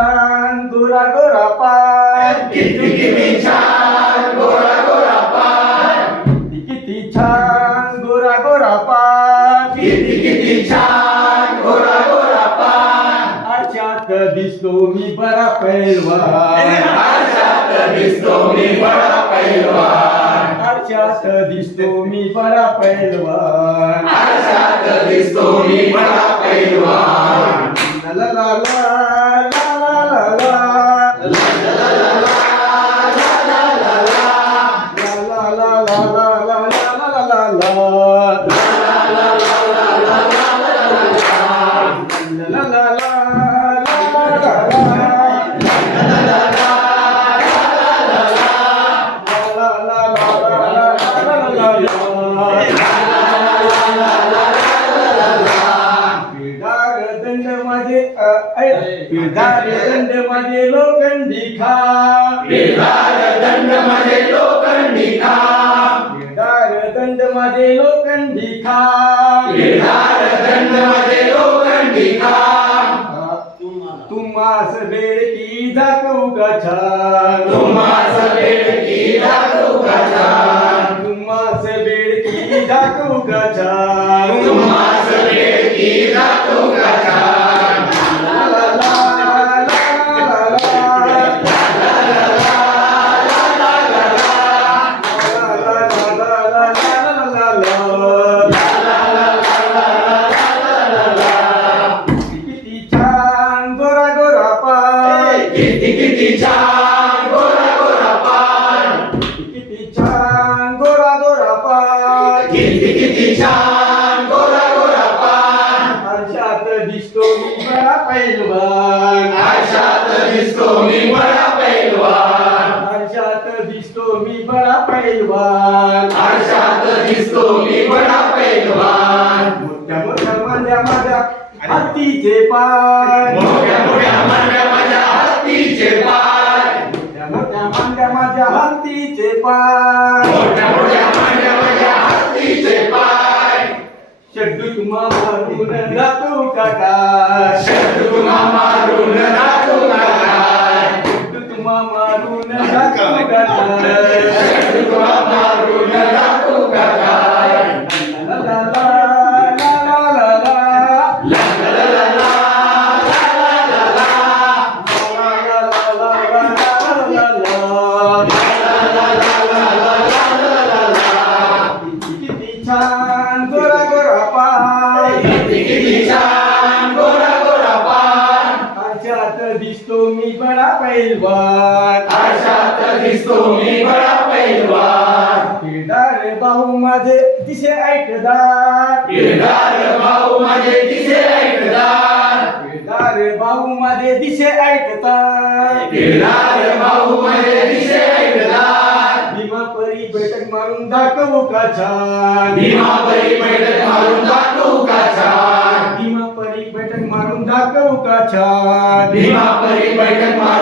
छान गोरा गोरा पान. किती किती छान गोरा गोरा पान. किती छान गोरा गोरा पान. किती किती छान गोरा गोरा पान. आरशात दिसतो मी बरा पैलवान. आरशात दिसतो मी बरा पैलवान. आरशात दिसतो मी बरा पैलवान. आरशात दिसतो मी बरा पैलवान. दंड माझे दंड माझे लोखंडी खा दंड माझे लोखंडी खा माझे लोखंडी खा माझे लोखंडी तुम्हास बेड की दाखवू का तुम्हास बेड की दाखवू का तुम्हास बेड की दाखवू का तुम्हास बेड की दाखवू किती किती छान गोरा गोरा पान. किती छान गोरा गोरा पाय किती किती छान गोरा गोरा पान आरशात दिसतो मी बरा पैलवान आरशात दिसतो मी बडा पैलवान आरशात दिसतो मी बरा पैलवान आरशात दिसतो मी बडा पैलवान मोठ्या मोठ्या माझ्या माझ्या पाय मोठ्या मोठ्या माझ्या हत्तीचे पाय. मोठ्या मोठ्या मांड्या माझ्या हत्तीचे पाय. मोठ्या मोठ्या मांड्या माझ्या हत्तीचे पाय. शड्डू मामा मारून राहतो का काय? शड्डू मामा मारून राहतो का शड्डू मामा मारून राहतो का आरशात दिसतो मी बडा पैलवान. आरशात दिसतो मी बडा पैलवान. किरदार बाहू माझे दिसे ऐकदार. किरदार भाऊ माझे दिसे ऐकदार. किरदार बाहू माझे दिसे ऐकतात किरदार भाऊ माझे दिसे ऐकदार. भीमा परी बैठक मारून दाखवू का छान? भीमा परी Bahari Baikan Mahal